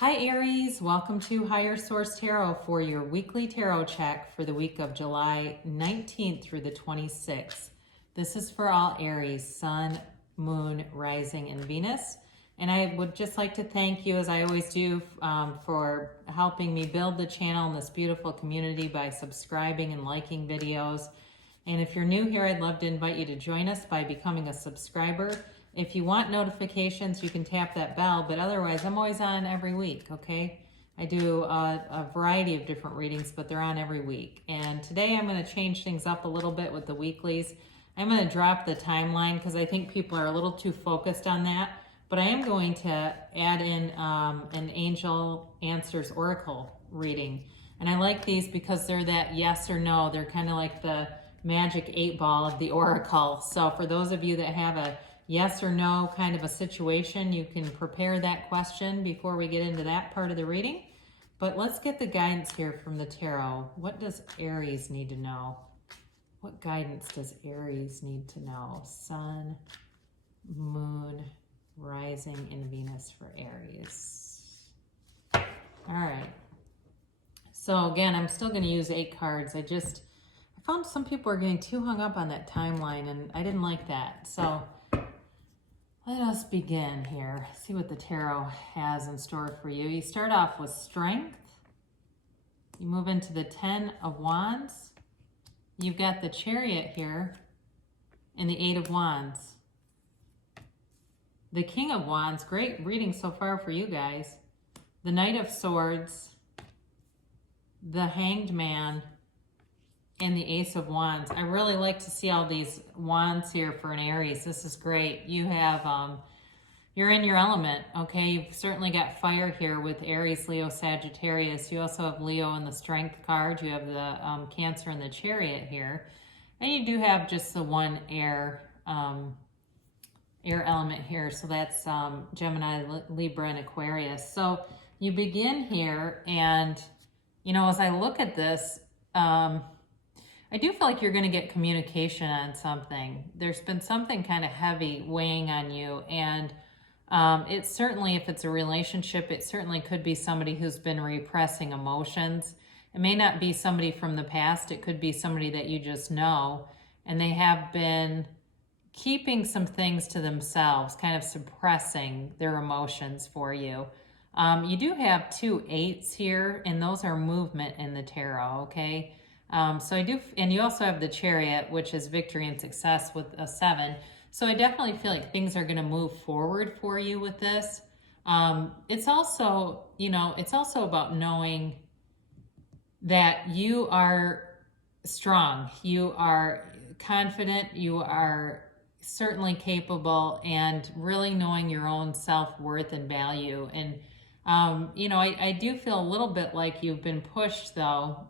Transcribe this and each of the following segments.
Hi Aries, welcome to Higher Source Tarot for your weekly tarot check for the week of July 19th through the 26th. This is for all Aries, Sun, Moon, Rising, and Venus. And I would just like to thank you, as I always do, for helping me build the channel and this beautiful community by subscribing and liking videos. And if you're new here, I'd love to invite you to join us by becoming a subscriber. If you want notifications, you can tap that bell, but otherwise I'm always on every week, okay? I do a variety of different readings, but they're on every week. And today I'm going to change things up a little bit with the weeklies. I'm going to drop the timeline because I think people are a little too focused on that, but I am going to add in an Angel Answers Oracle reading. And I like these because they're that yes or no. They're kind of like the magic 8-ball of the Oracle. So for those of you that have a yes or no kind of a situation, you can prepare that question before we get into that part of the reading. But let's get the guidance here from the tarot. What does Aries need to know? What guidance does Aries need to know? Sun, Moon, Rising, and Venus for Aries. All right. So again, I'm still going to use 8 cards. I found some people are getting too hung up on that timeline, and I didn't like that. So let us begin here. See what the tarot has in store for you. You start off with Strength. You move into the 10 of Wands. You've got the Chariot here and the 8 of Wands. The King of Wands, great reading so far for you guys. The Knight of Swords, the Hanged Man, and the Ace of Wands. I really like to see all these wands here for an Aries. This is great. You have, you're in your element, okay? You've certainly got fire here with Aries, Leo, Sagittarius. You also have Leo in the Strength card. You have the Cancer in the Chariot here. And you do have just the one air element here. So that's Gemini, Libra, and Aquarius. So you begin here, and, you know, as I look at this, I do feel like you're going to get communication on something. There's been something kind of heavy weighing on you, and it's certainly, if it's a relationship, it certainly could be somebody who's been repressing emotions. It may not be somebody from the past. It could be somebody that you just know, and they have been keeping some things to themselves, kind of suppressing their emotions for you. You do have 2 8s here, and those are movement in the tarot, okay? So I do, and you also have the Chariot, which is victory and success with a 7. So I definitely feel like things are going to move forward for you with this. It's also, you know, it's also about knowing that you are strong, you are confident, you are certainly capable, and really knowing your own self-worth and value. And, you know, I do feel a little bit like you've been pushed, though,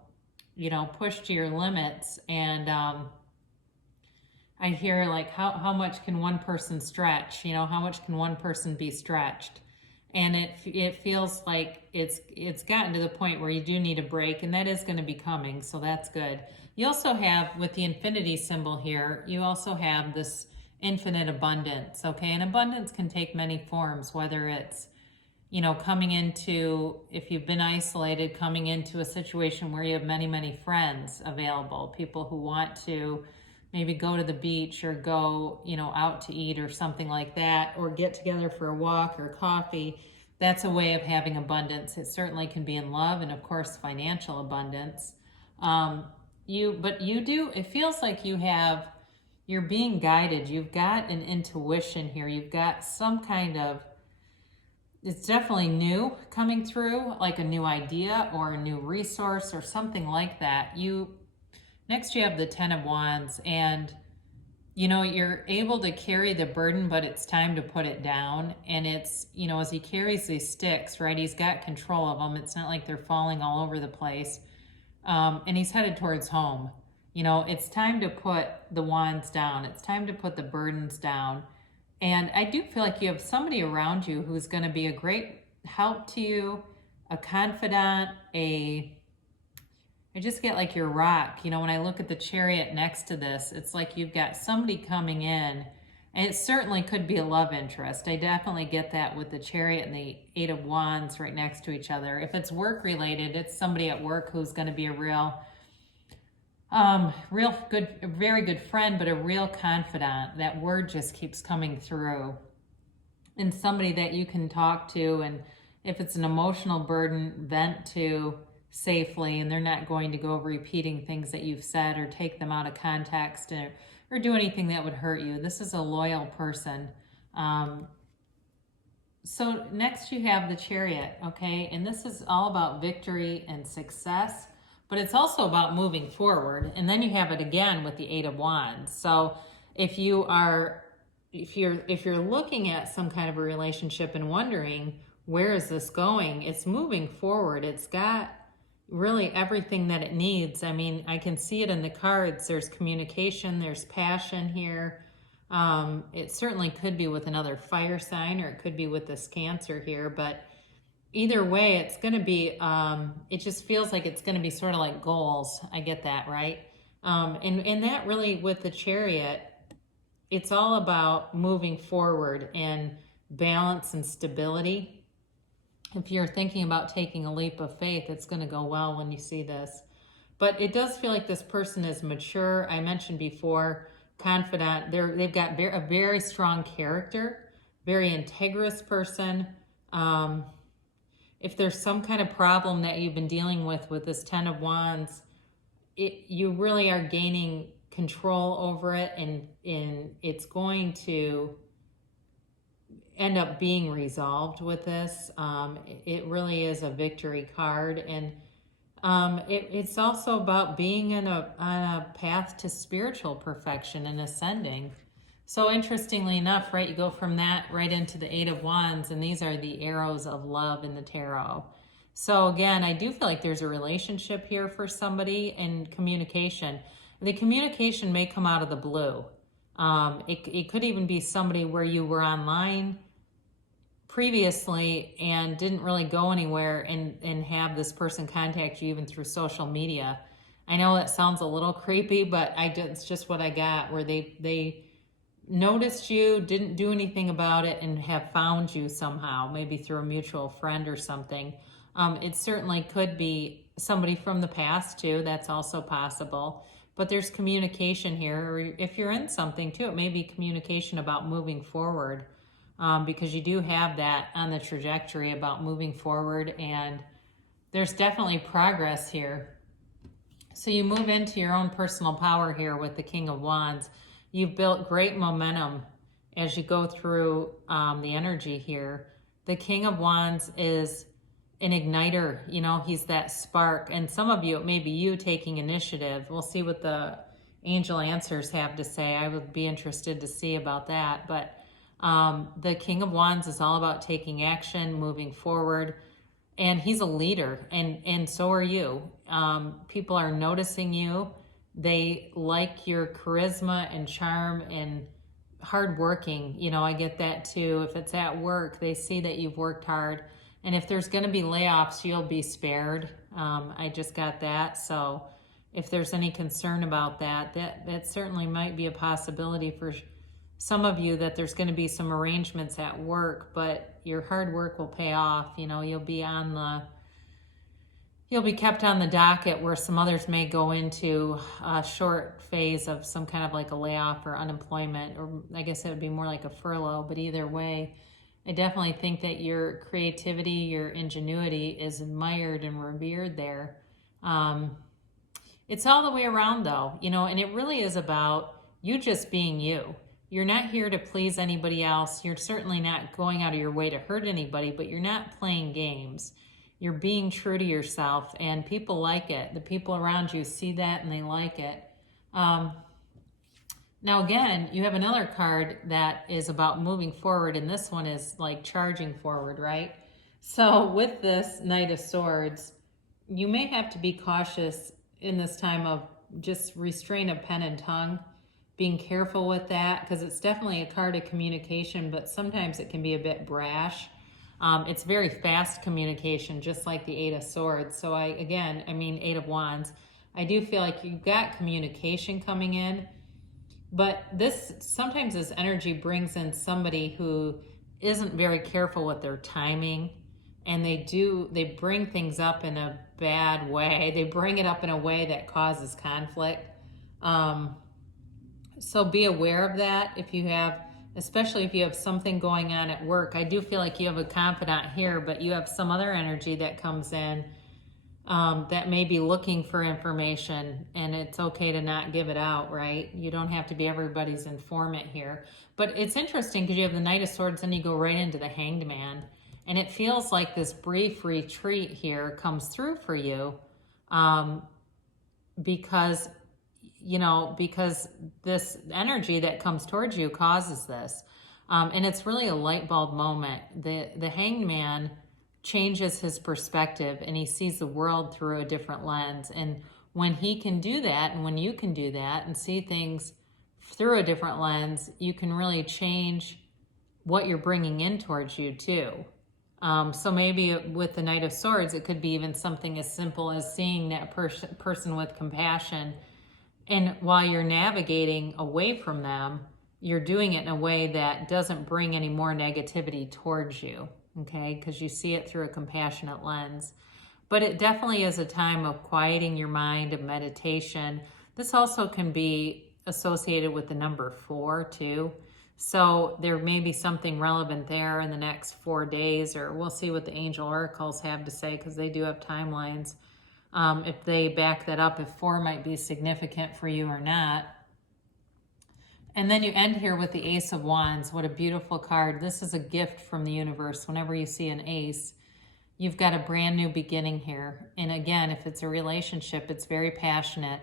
you know, pushed to your limits. And I hear like, how much can one person stretch? You know, how much can one person be stretched? And it feels like it's gotten to the point where you do need a break, and that is going to be coming, so that's good. You also have, with the infinity symbol here, you also have this infinite abundance, okay? And abundance can take many forms, whether it's, you know, coming into, if you've been isolated, coming into a situation where you have many, many friends available, people who want to maybe go to the beach or go, you know, out to eat or something like that, or get together for a walk or coffee. That's a way of having abundance. It certainly can be in love and, of course, financial abundance. But you do, it feels like you're being guided. You've got an intuition here. You've got some kind of, it's definitely new coming through, like a new idea or a new resource or something like that. Next you have the 10 of Wands, and you know, you're able to carry the burden, but it's time to put it down. And it's, you know, as he carries these sticks, right, he's got control of them. It's not like they're falling all over the place. And he's headed towards home. You know, it's time to put the wands down. It's time to put the burdens down. And I do feel like you have somebody around you who's going to be a great help to you, a confidant, I just get like your rock. You know, when I look at the Chariot next to this, it's like you've got somebody coming in And it certainly could be a love interest. I definitely get that with the Chariot and the Eight of Wands right next to each other. If it's work related, it's somebody at work who's going to be a real good, a very good friend, but a real confidant. That word just keeps coming through. And somebody that you can talk to, and if it's an emotional burden, vent to safely, and they're not going to go repeating things that you've said or take them out of context, or do anything that would hurt you. This is a loyal person. So next you have the Chariot, okay? And this is all about victory and success, but it's also about moving forward. And then you have it again with the Eight of Wands. So if you're looking at some kind of a relationship and wondering, where is this going? It's moving forward. It's got really everything that it needs. I mean, I can see it in the cards. There's communication, there's passion here. It certainly could be with another fire sign, or it could be with this Cancer here, but either way, it's going to be, it just feels like it's going to be sort of like goals. I get that, right? And that really, with the Chariot, it's all about moving forward and balance and stability. If you're thinking about taking a leap of faith, it's going to go well when you see this. But it does feel like this person is mature. I mentioned before, confident. They've got a very strong character, very integrous person. If there's some kind of problem that you've been dealing with this Ten of Wands, you really are gaining control over it, and it's going to end up being resolved with this. It really is a victory card, and it's also about being on a path to spiritual perfection and ascending. So interestingly enough, right, you go from that right into the Eight of Wands, and these are the arrows of love in the tarot. So again, I do feel like there's a relationship here for somebody, and communication. The communication may come out of the blue. It could even be somebody where you were online previously and didn't really go anywhere, and have this person contact you even through social media. I know that sounds a little creepy, but it's just what I got, where they noticed you, didn't do anything about it, and have found you somehow, maybe through a mutual friend or something. It certainly could be somebody from the past too. That's also possible. But there's communication here, or if you're in something too, it may be communication about moving forward, because you do have that on the trajectory about moving forward, and there's definitely progress here. So you move into your own personal power here with the King of Wands. You've built great momentum as you go through the energy here. The King of Wands is an igniter, you know, he's that spark. And some of you, it may be you taking initiative. We'll see what the angel answers have to say. I would be interested to see about that. But the King of Wands is all about taking action, moving forward. And he's a leader, and so are you. People are noticing you. They like your charisma and charm and hardworking. You know, I get that too. If it's at work, they see that you've worked hard. And if there's going to be layoffs, you'll be spared. I just got that. So if there's any concern about that, that certainly might be a possibility for some of you, that there's going to be some arrangements at work, but your hard work will pay off. You know, you'll be kept on the docket, where some others may go into a short phase of some kind of like a layoff or unemployment, or I guess it would be more like a furlough. But either way, I definitely think that your creativity, your ingenuity is admired and revered there. It's all the way around though, you know, and it really is about you just being you. You're not here to please anybody else. You're certainly not going out of your way to hurt anybody, but you're not playing games. You're being true to yourself, and people like it. The people around you see that and they like it. Now again, you have another card that is about moving forward, and this one is like charging forward, right? So with this Knight of Swords, you may have to be cautious in this time of just restraint of pen and tongue, being careful with that, because it's definitely a card of communication, but sometimes it can be a bit brash. It's very fast communication, just like the Eight of Swords. So Eight of Wands. I do feel like you've got communication coming in, But sometimes this energy brings in somebody who isn't very careful with their timing, and they bring things up in a bad way. They bring it up in a way that causes conflict. Um, so be aware of that if you have, especially if you have something going on at work. I do feel like you have a confidant here, but you have some other energy that comes in that may be looking for information, and it's okay to not give it out, right? You don't have to be everybody's informant here. But it's interesting because you have the Knight of Swords and you go right into the Hanged Man. And it feels like this brief retreat here comes through for you um, because, because this energy that comes towards you causes this. And it's really a light bulb moment. The Hanged Man changes his perspective and he sees the world through a different lens. And when he can do that, and when you can do that and see things through a different lens, you can really change what you're bringing in towards you too. So maybe with the Knight of Swords, it could be even something as simple as seeing that person with compassion. And while you're navigating away from them, you're doing it in a way that doesn't bring any more negativity towards you, okay? Because you see it through a compassionate lens. But it definitely is a time of quieting your mind, of meditation. This also can be associated with the number 4 too. So there may be something relevant there in the next 4 days, or we'll see what the angel oracles have to say because they do have timelines. If they back that up, if 4 might be significant for you or not. And then you end here with the Ace of Wands. What a beautiful card. This is a gift from the universe. Whenever you see an ace, you've got a brand new beginning here. And again, if it's a relationship, it's very passionate.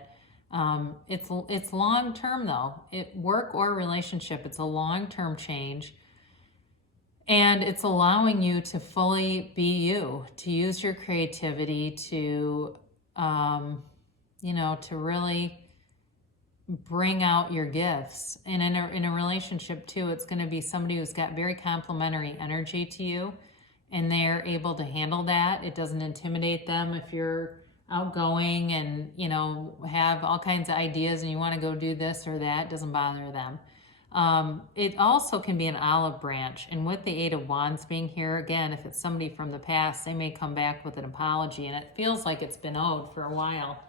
It's long-term though. Work or relationship, it's a long-term change. And it's allowing you to fully be you, to use your creativity, to, to really bring out your gifts. And in a relationship too, it's going to be somebody who's got very complementary energy to you, and they're able to handle that. It doesn't intimidate them if you're outgoing and, have all kinds of ideas and you want to go do this or that. It doesn't bother them. It also can be an olive branch. And with the 8 of Wands being here, again, if it's somebody from the past, they may come back with an apology, and it feels like it's been owed for a while.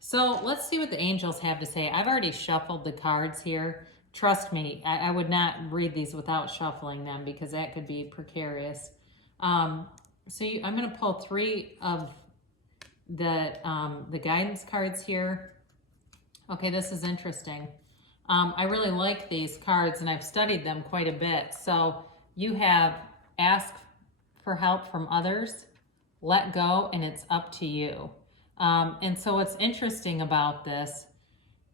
So let's see what the angels have to say. I've already shuffled the cards here. Trust me, I would not read these without shuffling them because that could be precarious. I'm going to pull 3 of the guidance cards here. Okay, this is interesting. I really like these cards and I've studied them quite a bit. So you have ask for help from others, let go, and it's up to you. And so what's interesting about this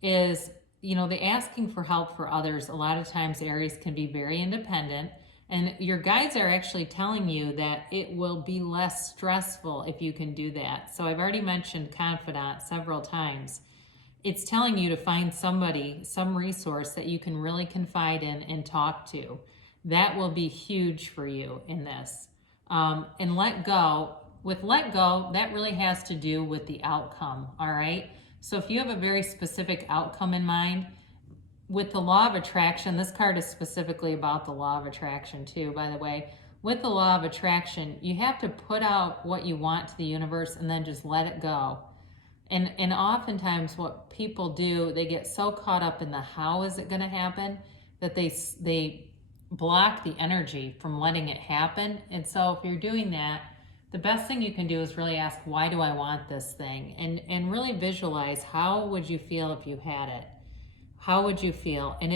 is, the asking for help for others, a lot of times Aries can be very independent, and your guides are actually telling you that it will be less stressful if you can do that. So I've already mentioned confidant several times. It's telling you to find somebody, some resource that you can really confide in and talk to. That will be huge for you in this. And let go. With let go, that really has to do with the outcome, all right? So if you have a very specific outcome in mind, with the law of attraction, this card is specifically about the law of attraction too, by the way. With the law of attraction, you have to put out what you want to the universe and then just let it go. And oftentimes what people do, they get so caught up in the how is it going to happen that they block the energy from letting it happen. And so if you're doing that, the best thing you can do is really ask, why do I want this thing? And really visualize, how would you feel if you had it? How would you feel? And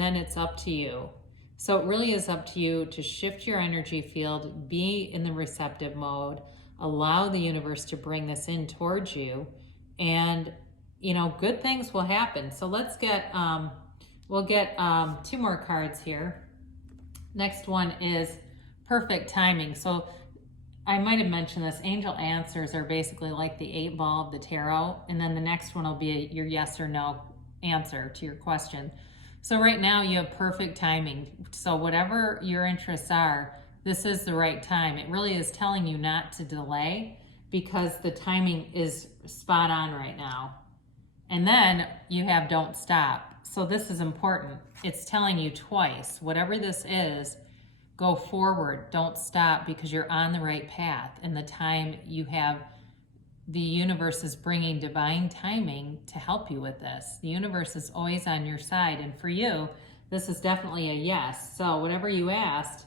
then it's up to you. So it really is up to you to shift your energy field, be in the receptive mode, allow the universe to bring this in towards you, and good things will happen. So let's get we'll get 2 more cards here. Next one is perfect timing. So I might have mentioned this. Angel answers are basically like the 8 ball of the tarot, and then the next one will be your yes or no answer to your question. So right now you have perfect timing. So whatever your interests are, this is the right time. It really is telling you not to delay because the timing is spot on right now. And then you have don't stop. So this is important. It's telling you twice, whatever this is, go forward, don't stop, because you're on the right path. And the time you have, the universe is bringing divine timing to help you with this. The universe is always on your side. And for you, this is definitely a yes. So whatever you asked,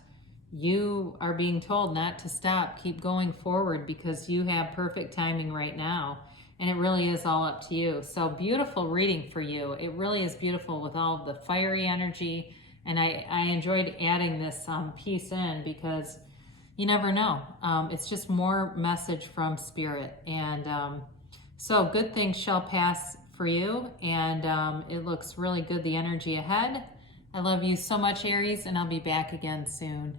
you are being told not to stop. Keep going forward, because you have perfect timing right now. And it really is all up to you. So beautiful reading for you. It really is beautiful with all the fiery energy. And I enjoyed adding this piece in, because you never know. It's just more message from spirit. And so good things shall pass for you. And it looks really good, the energy ahead. I love you so much, Aries, and I'll be back again soon.